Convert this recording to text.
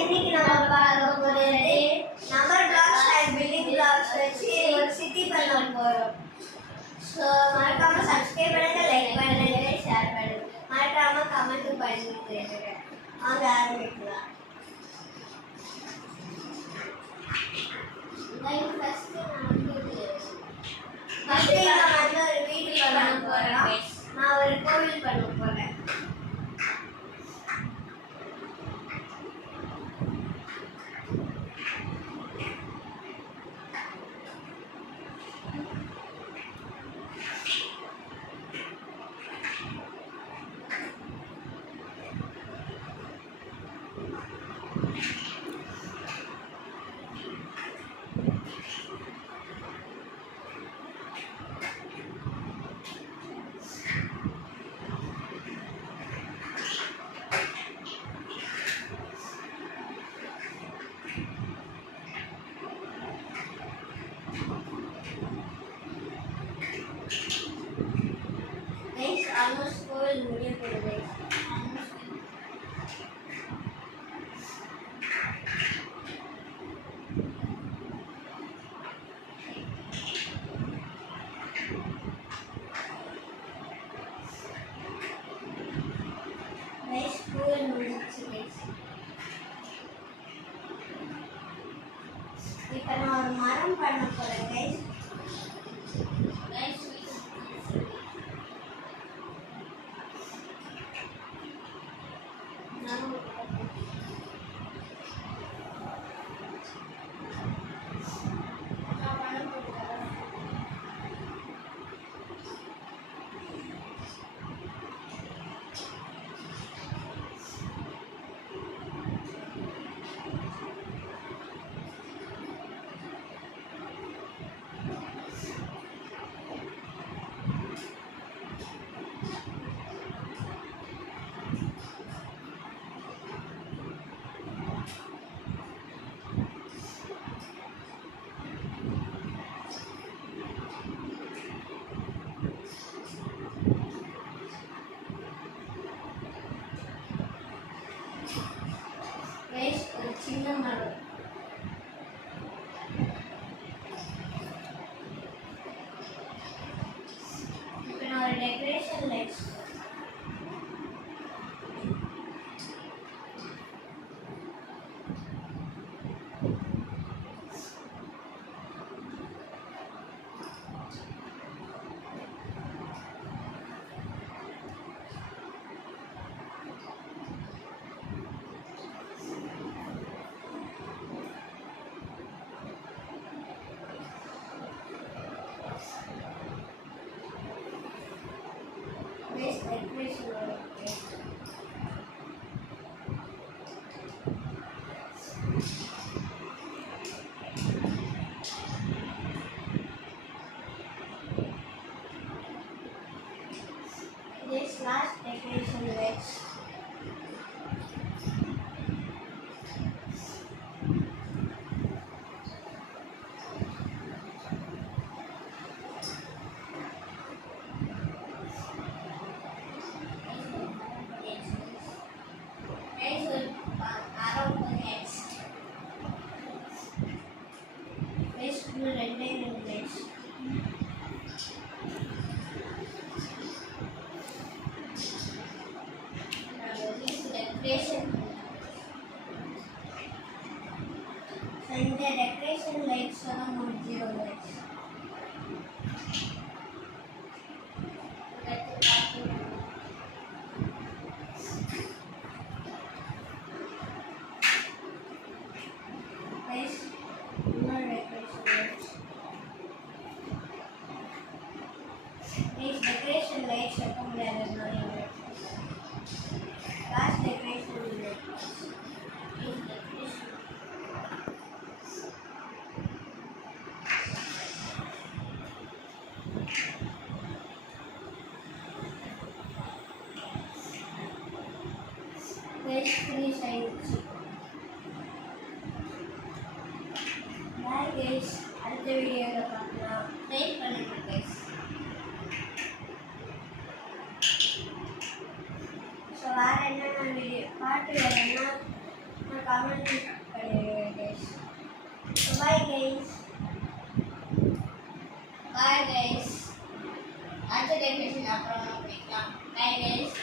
இன்னைக்கு நம்ம பார்க்க போறது number blocks and building blocks வச்சு ஒரு சிட்டி பண்ண போறோம். ஸோ மறக்காம சப்ஸ்கிரைப் பண்ணுங்க, லைக் பண்ணுங்க, ஷேர் பண்ணுங்க, மறக்காம கமெண்ட் பண்ணிட்டு வாங்க ஆரம்பிக்கலாம். ஃபர்ஸ்ட் நான் வந்து ஒரு வீடு பண்ண போறேன். நான் ஒரு கோவில் பண்ண போறேன். Almost கோவில் முடிய போகுது. கோவில் முடிஞ்சிச்சு. இப்போ நான் ஒரு மரம் பண்ண போறேன் கைஸ். சின்ன மரம் இப்போ நான் ஒரு decoration lights this last decoration lights. And the decoration lights are not zero lights. Guys, more decoration lights. These decoration lights are from the other last decoration lights. Finish sides. Bye guys. அடுத்த வீடியோல பார்க்கலாம். Like பண்ணுங்க guys. So வேறு என்னென்ன video பாட்டு வேணும்னா comment பண்ணுங்க guys. Bye guys. Bye guys. அடுத்த டெஃபினிஷன் அப்புறம் பார்க்கலாம். Bye guys.